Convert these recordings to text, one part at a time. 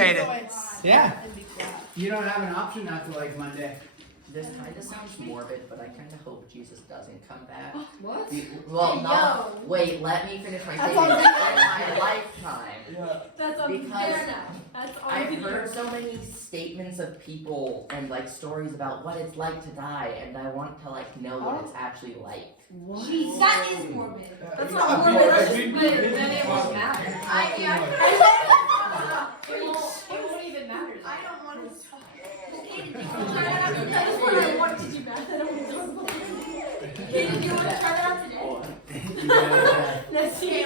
made it. Yeah. You don't have an option not to like Monday. This kind of sounds morbid, but I kind of hope Jesus doesn't come back. What? Well, Hey, not. yo. Wait, let me finish my That's statement. In unfair. my lifetime, That's Because unfair now. That's I've unfair. heard so many statements of people and like stories about what it's like to die, and I want to like know what it's actually like. Jeez, that is morbid. That's It's not not morbid. morbid. That's just We- weird. we- Then it won't matter. It won't even matter. I don't want to talk. That's what I want to do back. I don't want to talk. Kaden, do you want to try that out today? Let's see.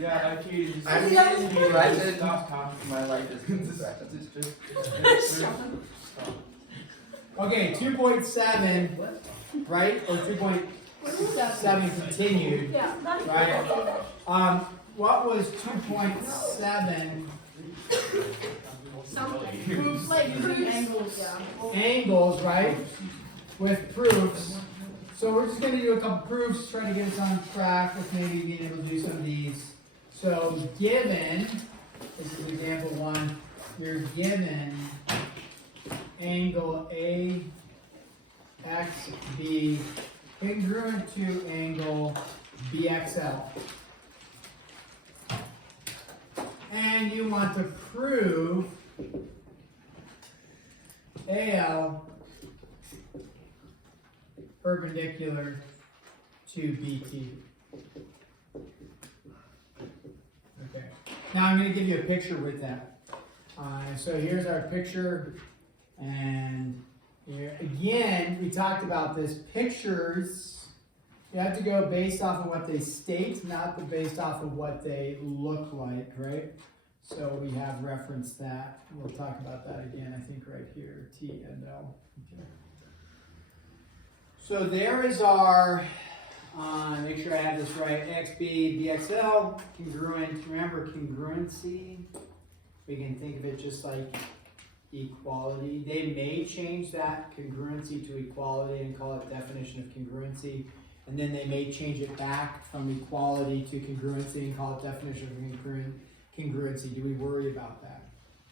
Yeah, I can't. I'm getting distracted. Stop talking. My life is distracted. Okay, 2.7, right? Or 2.7 continued, Yeah, that's right? What was 2.7 something. Like angles, yeah. angles, right? With proofs. So we're just going to do a couple proofs, try to get us on track with maybe being able to do some of these. So given, this is example 1, you're given angle AXB congruent to angle BXL. And you want to prove AL perpendicular to BT. Okay. Now I'm going to give you a picture with that. So here's our picture, and here again we talked about this. Pictures, you have to go based off of what they state, not based off of what they look like, right? So we have referenced that. We'll talk about that again, I think right here, T and L. Okay. So there is our, make sure I have this right, XB, BXL, congruent. Remember congruency? We can think of it just like equality. They may change that congruency to equality and call it definition of congruency. And then they may change it back from equality to congruency and call it definition of congruency. Do we worry about that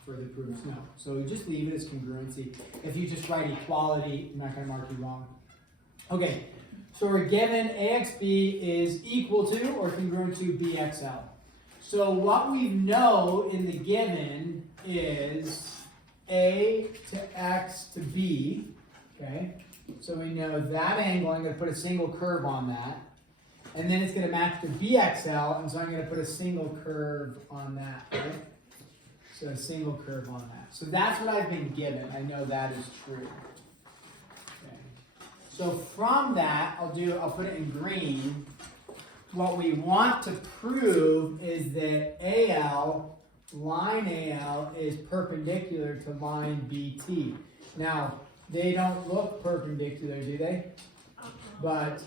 for the proofs? No. So we just leave it as congruency. If you just write equality, I'm not going to mark you wrong. Okay, so we're given AXB is equal to or congruent to BXL. So what we know in the given is A to X to B, okay? So we know that angle, I'm going to put a single curve on that. And then it's going to match to BXL, and so I'm going to put a single curve on that, right? So a single curve on that. So that's what I've been given. I know that is true. Okay. So from that, I'll put it in green. What we want to prove is that AL, line AL, is perpendicular to line BT. Now, they don't look perpendicular, do they? But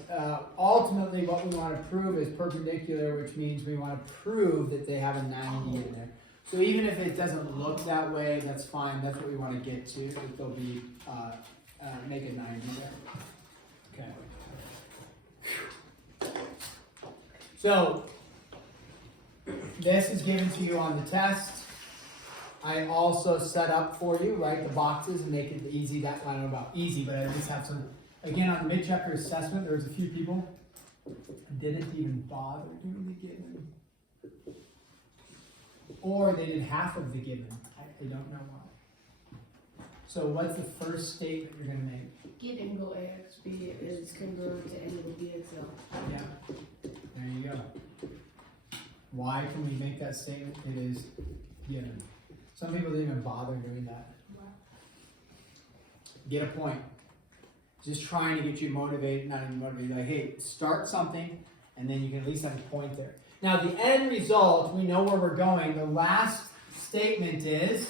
ultimately what we want to prove is perpendicular, which means we want to prove that they have a 90 in there. So even if it doesn't look that way, that's fine. That's what we want to get to, that they'll be, make a 90 there. Okay. So, this is given to you on the test. I also set up for you, right, the boxes and make it easy. That, I don't know about easy, but I just have some. Again, on the mid-chapter assessment, there was a few people who didn't even bother doing the given. Or they did half of the given. I don't know why. So what's the first statement you're going to make? Get angle AXB is congruent to angle BXL. Yeah. There you go. Why can we make that statement? It is given. Some people didn't even bother doing that. Get a point. Just trying to get you motivated, not even motivated, like, hey, start something, and then you can at least have a point there. Now, the end result, we know where we're going. The last statement is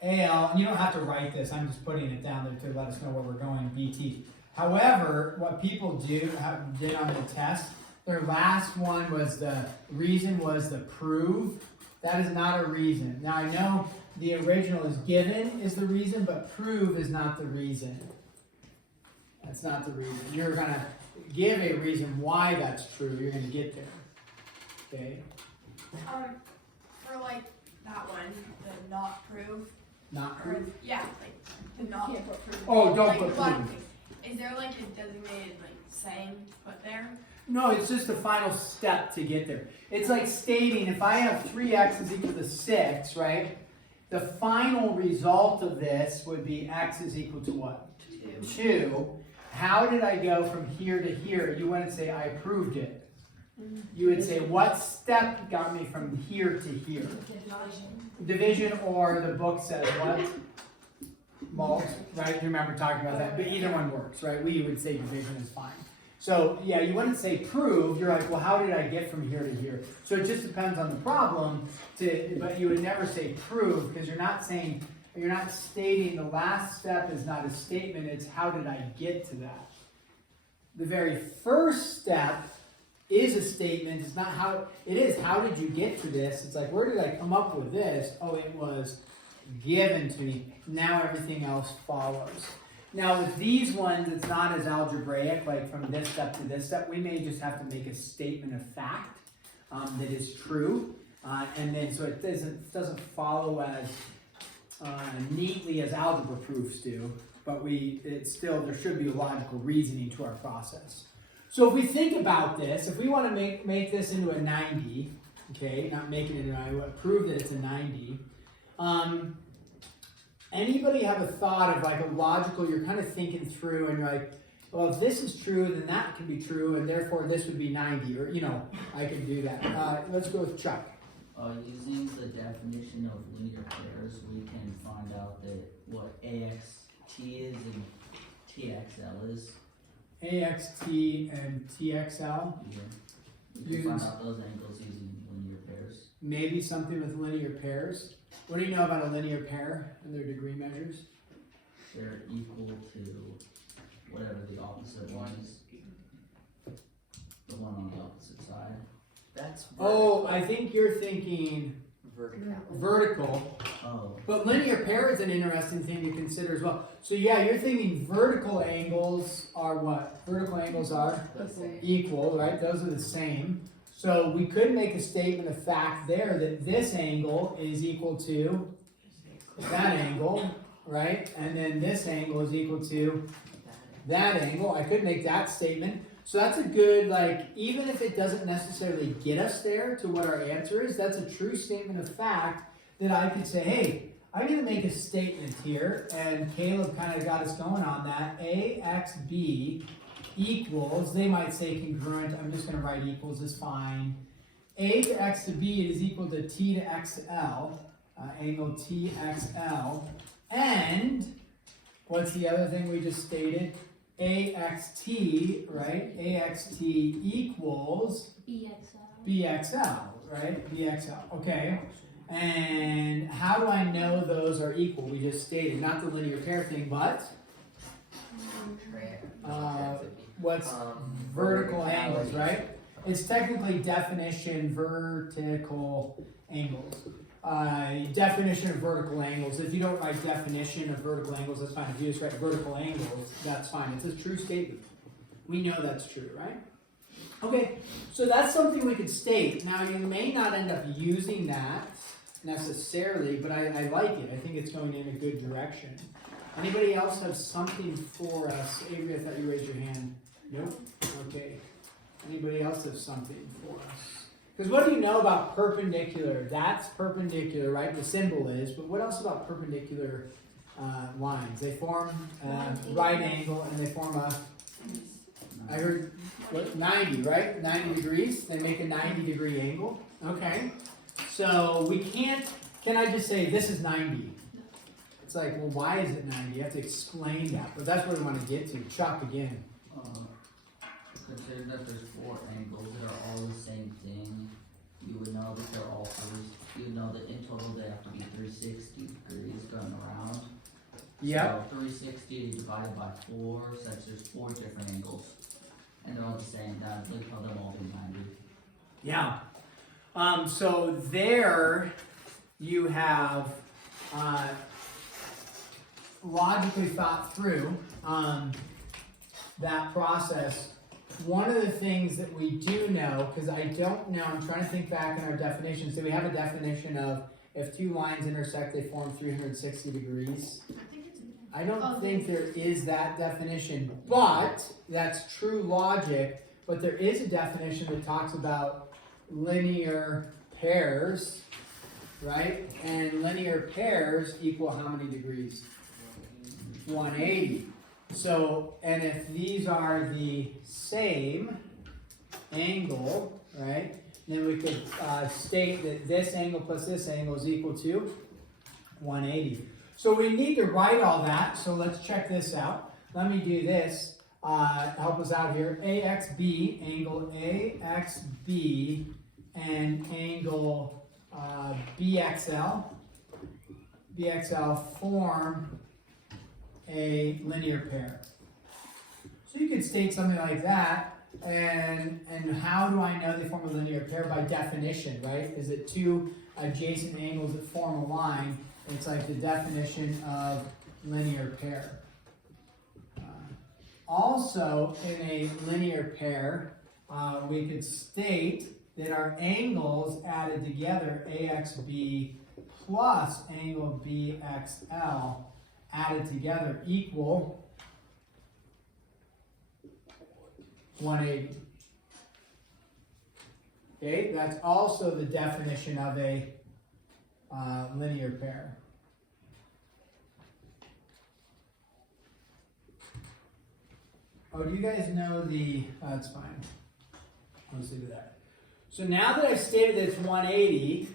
AL, and you don't have to write this, I'm just putting it down there to let us know where we're going, BT. However, what people did on the test, their last one was the reason was the prove. That is not a reason. Now, I know the original is given is the reason, but prove is not the reason. That's not the reason. You're going to give a reason why that's true. You're going to get there. Okay? For like that one, the not prove, Not or, proof? yeah, like, the not Can't put proof. Oh, don't like put blank proof. thing. Is there like a designated like saying to put there? No, it's just the final step to get there. It's like stating if I have 3x is equal to 6, right? The final result of this would be x is equal to what? 2. How did I go from here to here? You wouldn't say I proved it. You would say what step got me from here to here? Division, or the book says what? Mult, right? You remember talking about that, but either one works, right? We would say division is fine. So yeah, you wouldn't say prove, you're like, well, how did I get from here to here? So it just depends on the problem, but you would never say prove, because you're not stating the last step is not a statement, it's how did I get to that? The very first step is a statement, it's not how, it is how did you get to this? It's like, where did I come up with this? Oh, it was given to me. Now everything else follows. Now with these ones, it's not as algebraic, like from this step to this step. We may just have to make a statement of fact that is true, and then so it doesn't follow as neatly as algebra proofs do. But there should be a logical reasoning to our process. So if we think about this, if we want to make this into a 90, okay, not make it into a 90, prove that it's a 90. Anybody have a thought of like a logical, you're kind of thinking through and you're like, well, if this is true, then that can be true, and therefore this would be 90, or, I could do that. Let's go with Chuck. Using the definition of linear pairs, we can find out that what AXT is and TXL is. AXT and TXL, We can find out those angles using linear pairs. maybe something with linear pairs. What do you know about a linear pair and their degree measures? They're equal to whatever the opposite one is. The one on the opposite side. That's Oh, I think you're thinking vertical. vertical, Oh, but linear pair is an interesting thing to consider as well. So yeah, you're thinking vertical angles are what? Vertical angles are equal, right? Those are the same. So we could make a statement of fact there that this angle is equal to that angle, right? And then this angle is equal to that angle. I could make that statement. So that's a good, even if it doesn't necessarily get us there to what our answer is, that's a true statement of fact that I could say, hey, I'm going to make a statement here, and Caleb kind of got us going on that. AXB equals, they might say congruent, I'm just going to write equals is fine. A to x to b is equal to t to xl, angle TXL, and what's the other thing we just stated? AXT, right? AXT equals BXL, right? BXL, okay. And how do I know those are equal? We just stated, not the linear pair thing, but what's vertical angles, right? It's technically definition vertical angles. Definition of vertical angles. If you don't write definition of vertical angles, that's fine. If you just write vertical angles, that's fine. It's a true statement. We know that's true, right? Okay, so that's something we could state. Now, you may not end up using that necessarily, but I like it. I think it's going in a good direction. Anybody else have something for us? Avery, I thought you raised your hand. Nope. Okay. Anybody else have something for us? Because what do you know about perpendicular? That's perpendicular, right? The symbol is, but what else about perpendicular lines? They form a right angle and they form a, I heard, 90, right? 90 degrees. They make a 90-degree angle. Okay. So we can't, can I just say this is 90? It's like, well, why is it 90? You have to explain that, but that's what we want to get to. Chuck again. consider that there's 4 angles that are all the same thing. You would know that they're all you would know that in total they have to be 360 degrees going around. Yeah. So 360 divided by 4, such there's 4 different angles. And they're all the same. That would call them all be 90. Yeah. So there you have logically thought through that process. One of the things that we do know, because I don't know, I'm trying to think back in our definitions. Do we have a definition of if two lines intersect, they form 360 degrees. I think it's. I don't Oh, think there is that definition, but that's true logic. But there is a definition that talks about linear pairs, right? And linear pairs equal how many degrees? 180. So, and if these are the same angle, right, then we could state that this angle plus this angle is equal to 180. So we need to write all that, so let's check this out. Let me do this, help us out here. AXB, angle AXB, and angle BXL form a linear pair. So you could state something like that, and how do I know they form a linear pair? By definition, right? Is it two adjacent angles that form a line? It's like the definition of linear pair. Also, in a linear pair, we could state that our angles added together, AXB plus angle BXL, added together equal 180. Okay, that's also the definition of a linear pair. Oh, do you guys know the, that's fine. I'll just leave it there. So now that I've stated that it's 180,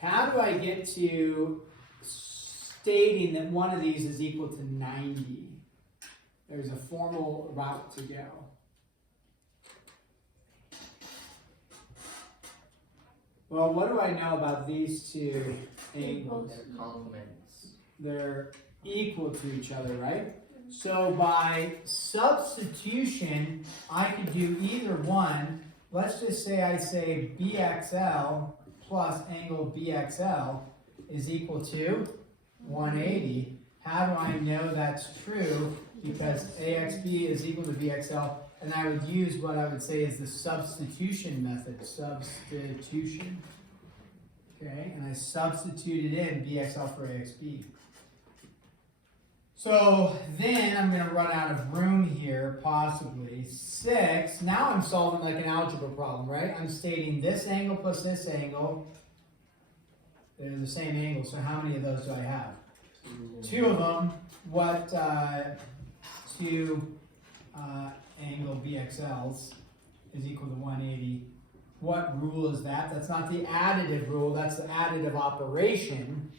how do I get to stating that one of these is equal to 90? There's a formal route to go. Well, what do I know about these two angles? They're complements. They're equal to each other, right? So by substitution, I could do either one. Let's just say I say BXL plus angle BXL is equal to 180. How do I know that's true? Because AXB is equal to BXL, and I would use what I would say is the substitution method. Substitution. Okay, and I substituted in BXL for AXB. So then I'm going to run out of room here, possibly. 6, now I'm solving like an algebra problem, right? I'm stating this angle plus this angle, they're the same angle, so how many of those do I have? 2 of them. What 2 angle BXLs is equal to 180. What rule is that? That's not the additive rule, that's the additive operation.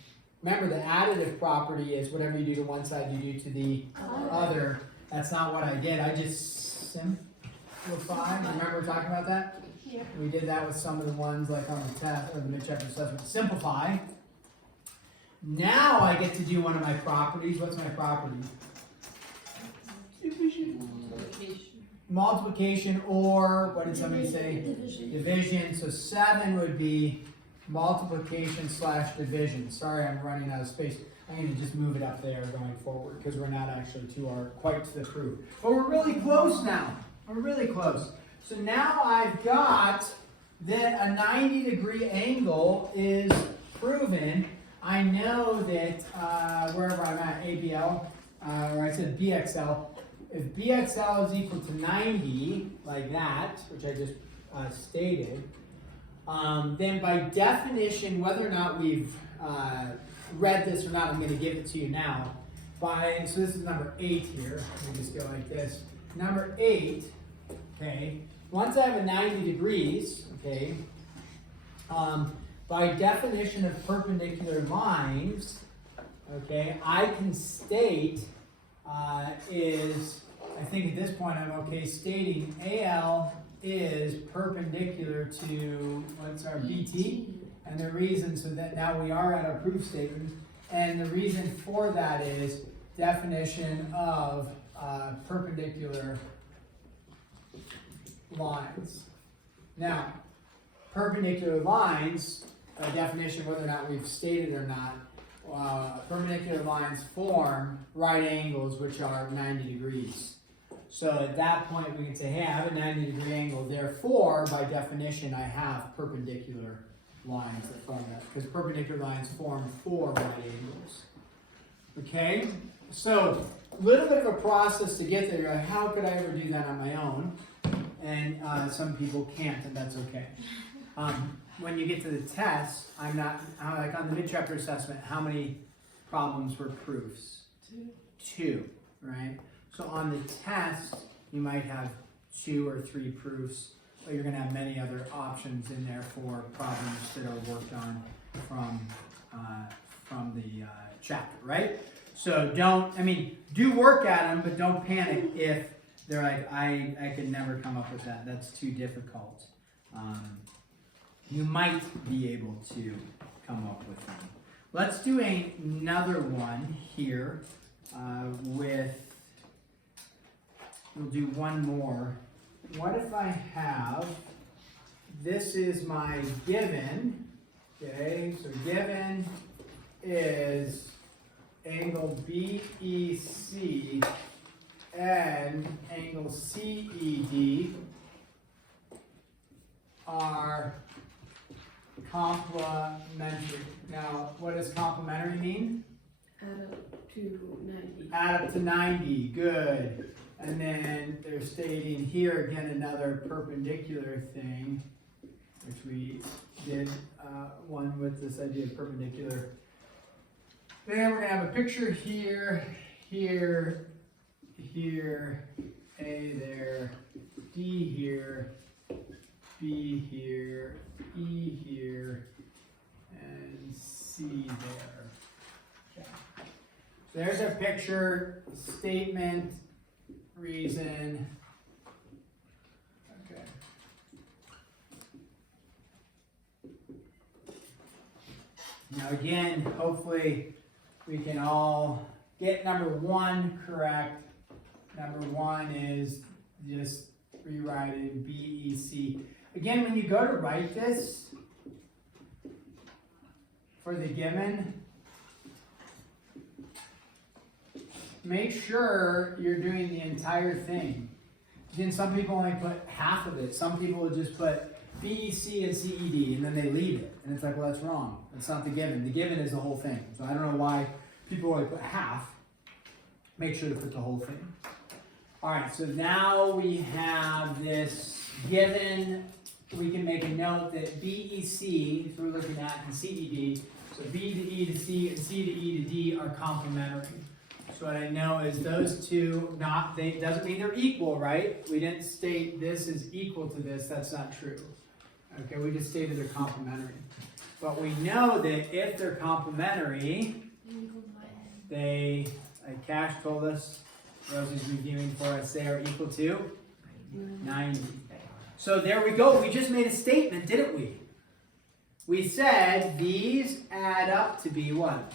Remember, the additive property is whatever you do to one side, you do to the other. That's not what I did. I just simplified. Remember we're talking about that? Yeah. We did that with some of the ones like on the test or the mid-chapter assessment. Simplify. Now I get to do one of my properties. What's my property? Multiplication, or what did somebody say? Division. So 7 would be multiplication / division. Sorry, I'm running out of space. I need to just move it up there going forward because we're not actually quite to the proof. But we're really close now. We're really close. So now I've got that a 90-degree angle is proven. I know that wherever I'm at, ABL, or I said BXL, if BXL is equal to 90, like that, which I just stated, then by definition, whether or not we've read this or not, I'm going to give it to you now. So this is number 8 here. Let me just go like this. Number 8, okay, once I have a 90 degrees, okay, by definition of perpendicular lines, okay, I can state I think at this point I'm okay stating AL is perpendicular to, what's our BT? And the reason, so that now we are at our proof statement, and the reason for that is definition of perpendicular lines. Now, perpendicular lines, a definition whether or not we've stated or not, perpendicular lines form right angles which are 90 degrees. So at that point we can say, hey, I have a 90-degree angle, therefore, by definition, I have perpendicular lines that form that, because perpendicular lines form 4 right angles. Okay, so a little bit of a process to get there. You're like, how could I ever do that on my own? And some people can't, and that's okay. When you get to the test, I'm not, like on the mid-chapter assessment, how many problems were proofs? 2, right? So on the test, you might have 2 or 3 proofs, but you're gonna have many other options in there for problems that are worked on from the chapter, right? So do work at them, but don't panic if they're like, I could never come up with that. That's too difficult. You might be able to come up with them. Let's do another one here we'll do one more. What if I have, this is my given, okay, so given is angle BEC and angle CED are complementary. Now, what does complementary mean? Add up to 90. Add up to 90, good. And then they're stating here again another perpendicular thing, which we did one with this idea of perpendicular. Then we're gonna have a picture here, here, here, A there, D here, B here, E here, and C there. Okay. So there's our picture, statement, reason. Okay. Now again, hopefully we can all get number 1 correct. Number 1 is just rewriting BEC. Again, when you go to write this for the given, make sure you're doing the entire thing. Again, some people only put half of it. Some people will just put BEC and CED and then they leave it. And it's like, well, that's wrong. That's not the given. The given is the whole thing. So I don't know why people only put half. Make sure to put the whole thing. All right, so now we have this given. We can make a note that BEC, if we're looking at, and CED, so B to E to C and C to E to D are complementary. So what I know is those two, doesn't mean they're equal, right? We didn't state this is equal to this, that's not true. Okay, we just stated they're complementary. But we know that if they're complementary, they, like Cash told us, Rosie's reviewing for us, they are equal to 90. So there we go, we just made a statement, didn't we? We said these add up to be what?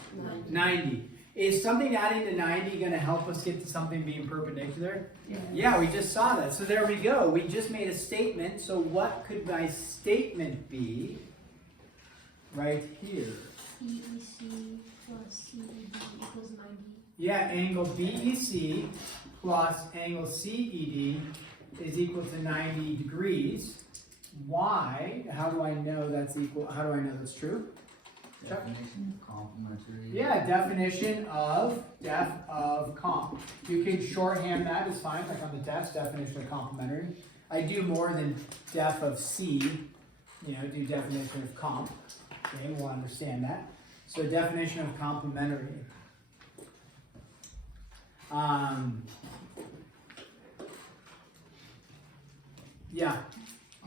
90. Is something adding to 90 going to help us get to something being perpendicular? Yeah, we just saw that. So there we go. We just made a statement. So what could my statement be right here? BEC plus CED equals 90. Yeah, angle BEC plus angle CED is equal to 90 degrees. Why? How do I know that's equal? How do I know that's true? Definition of complementary. Yeah, definition of comp. You can shorthand that, it's fine, like on the test, definition of complementary. I do more than def of C, do definition of comp. Okay, we'll understand that. So definition of complementary. Yeah.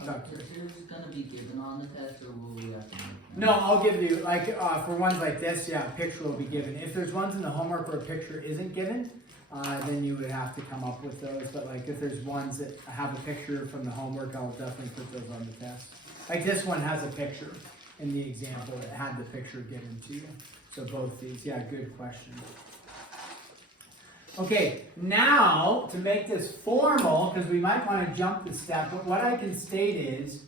Are pictures gonna be given on the test, or will we have to make them? No, I'll give you, for ones like this, yeah, a picture will be given. If there's ones in the homework where a picture isn't given, then you would have to come up with those. But like if there's ones that have a picture from the homework, I'll definitely put those on the test. Like this one has a picture in the example. It had the picture given to you. So both these, yeah, good question. Okay, now to make this formal, because we might want to jump the step, but what I can state is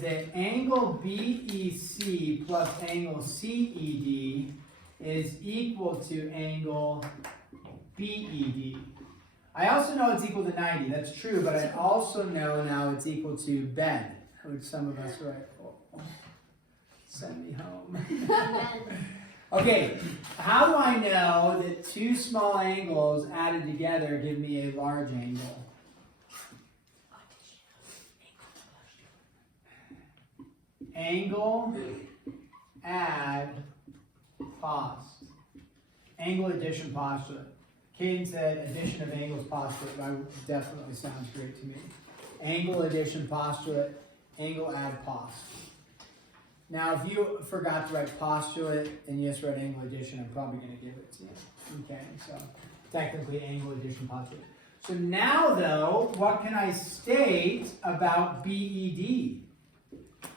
that angle BEC plus angle CED is equal to angle BED. I also know it's equal to 90, that's true, but I also know now it's equal to bed, which some of us write. Send me home. Amen. Okay, how do I know that two small angles added together give me a large angle? Angle, add, post. Angle addition postulate. Caden said addition of angles postulate, that definitely sounds great to me. Angle addition postulate, angle add post. Now, if you forgot to write postulate and you just wrote angle addition, I'm probably going to give it to you. Okay, so technically angle addition postulate. So now, though, what can I state about BED?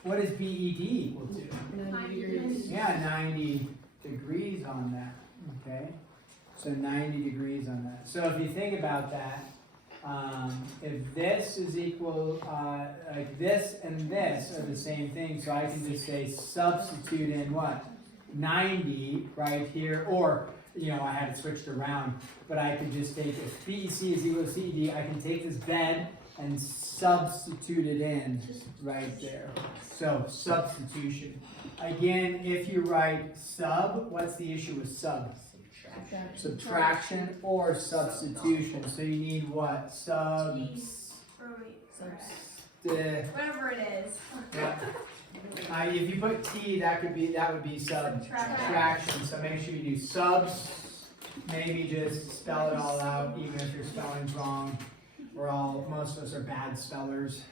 What is BED equal to? 90 degrees. Yeah, 90 degrees on that. Okay, so 90 degrees on that. So if you think about that, if this is equal, like this and this are the same thing, so I can just say substitute in what? 90 right here, or, you know, I had it switched around, but I could just take, if BEC is equal to CED, I can take this bed and substitute it in right there. So, substitution. Again, if you write sub, what's the issue with sub? Subtraction or substitution. So you need what? Or wait, whatever it is. Yeah. If you put T, that would be subtraction. So make sure you do subs. Maybe just spell it all out, even if your spelling's wrong. Most of us are bad spellers.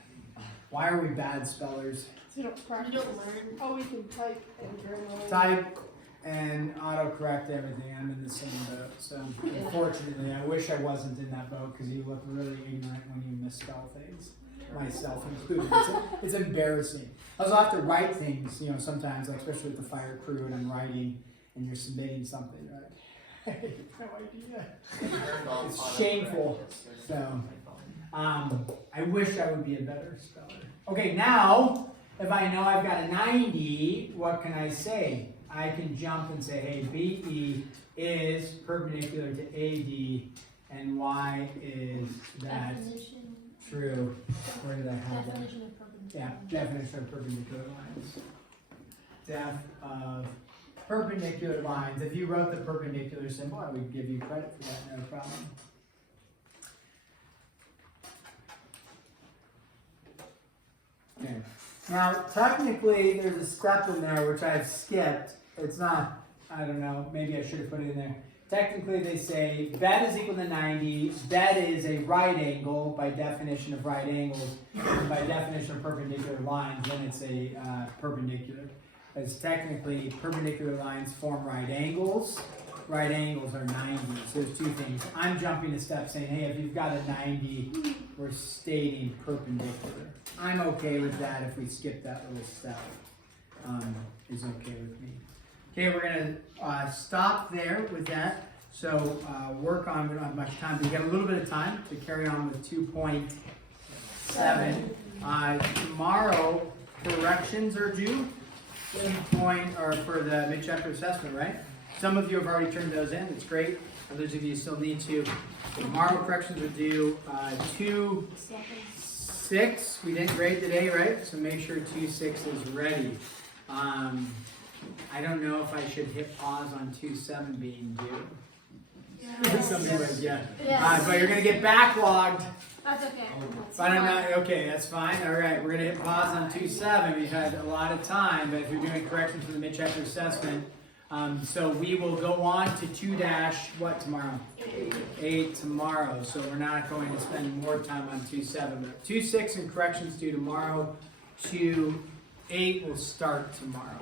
Why are we bad spellers? You don't practice. You don't learn. Oh, we can type and journal. Type and autocorrect everything. I'm in the same boat. So unfortunately, I wish I wasn't in that boat because you look really ignorant when you misspell things, myself included. It's embarrassing. I also have to write things, you know, sometimes, like especially with the fire crew, and I'm writing, and you're submitting something, right? I have no idea. It's shameful. So, I wish I would be a better speller. Okay, now, if I know I've got a 90, what can I say? I can jump and say, hey, BE is perpendicular to AD, and why is that Definition. true? Where did I have that? Definition of perpendicular. Yeah, definition of perpendicular lines. Def of perpendicular lines. If you wrote the perpendicular symbol, I would give you credit for that, no problem. Okay. Now, technically, there's a step in there which I've skipped. It's not, I don't know, maybe I should have put it in there. Technically, they say bed is equal to 90. Bed is a right angle by definition of right angles. And by definition of perpendicular lines, then it's a perpendicular. As technically, perpendicular lines form right angles. Right angles are 90. So there's two things. I'm jumping a step saying, hey, if you've got a 90, we're stating perpendicular. I'm okay with that if we skip that little step. Is okay with me. Okay, we're gonna stop there with that. So work on, we don't have much time, but we got a little bit of time to carry on with 2.7. Tomorrow, corrections are due. 2 or for the mid-chapter assessment, right? Some of you have already turned those in. It's great. Others of you still need to. Tomorrow, corrections are due. 2.6. We didn't grade today, right? So make sure 2.6 is ready. I don't know if I should hit pause on 2.7 being due. Yes. Something like, yeah. Yes. But you're gonna get backlogged. That's okay. But I'm not, okay, that's fine. All right, we're gonna hit pause on 2.7. We've had a lot of time, but if you're doing corrections for the mid-chapter assessment, so we will go on to 2 what tomorrow? 8 tomorrow. So we're not going to spend more time on 2.7, but 2.6 and corrections due tomorrow. 2.8 will start tomorrow.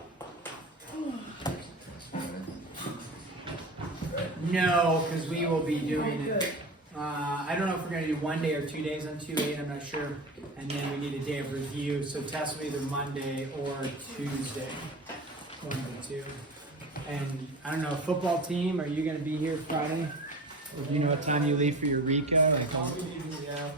No, because we will be doing it. I don't know if we're going to do 1 day or 2 days on 2.8, I'm not sure. And then we need a day of review, so test will either Monday or Tuesday. 1 or 2. And I don't know, football team, are you going to be here Friday? Or do you know what time you leave for Eureka? I'll be leaving, yeah,